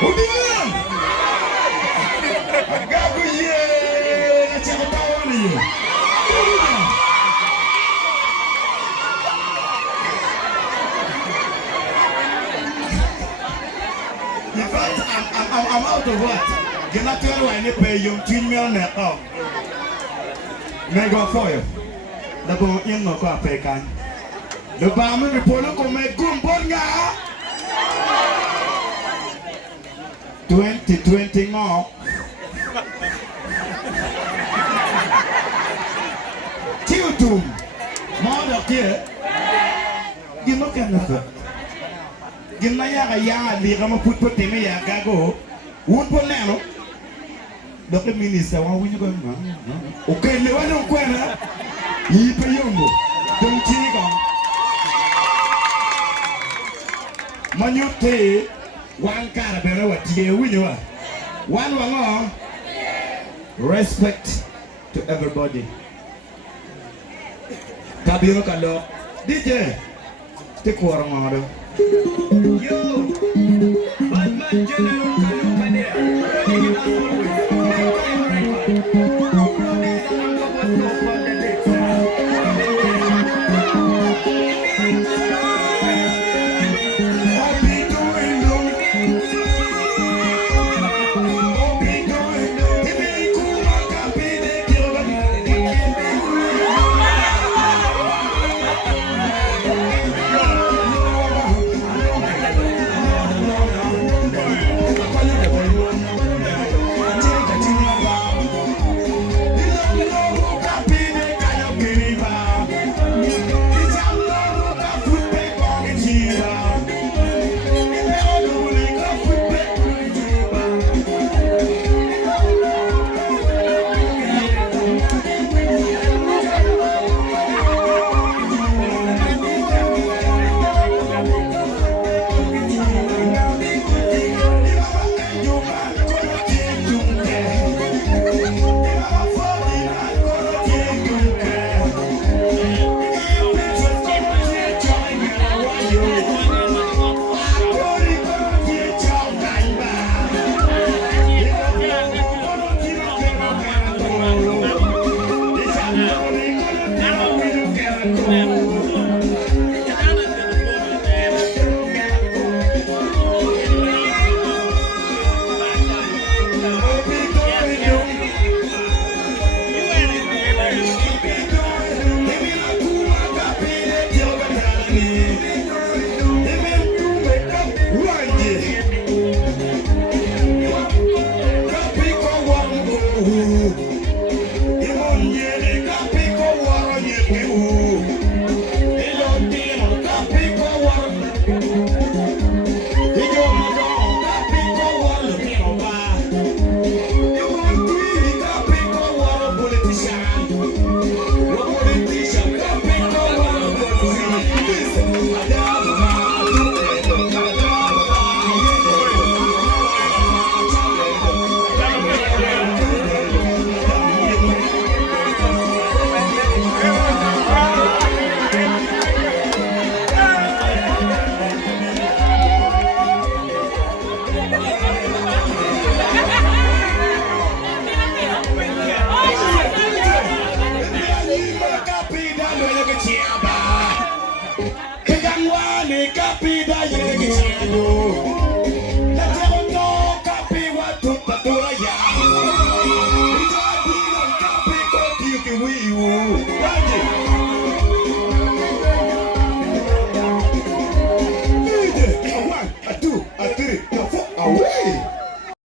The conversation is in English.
Udian. Agaku ye na chakotawani ye. In fact, I'm out of what? You're not telling why they pay you 2 million. Oh, may go for you. The go in no car pay can. The Bama Repolo come make Gumbonga 2020 more. Tiltum. More of here. You look at the Ginaya, the Rama put me a gago. Wood Bonano. Dr. Minister, why will you go? Okay, the one on Quena. Yipayumbo. Don't take on. Manute, one carabiner, what you win. One, respect to everybody. Tabio Kalo, DJ, take one model. Yo, Batman General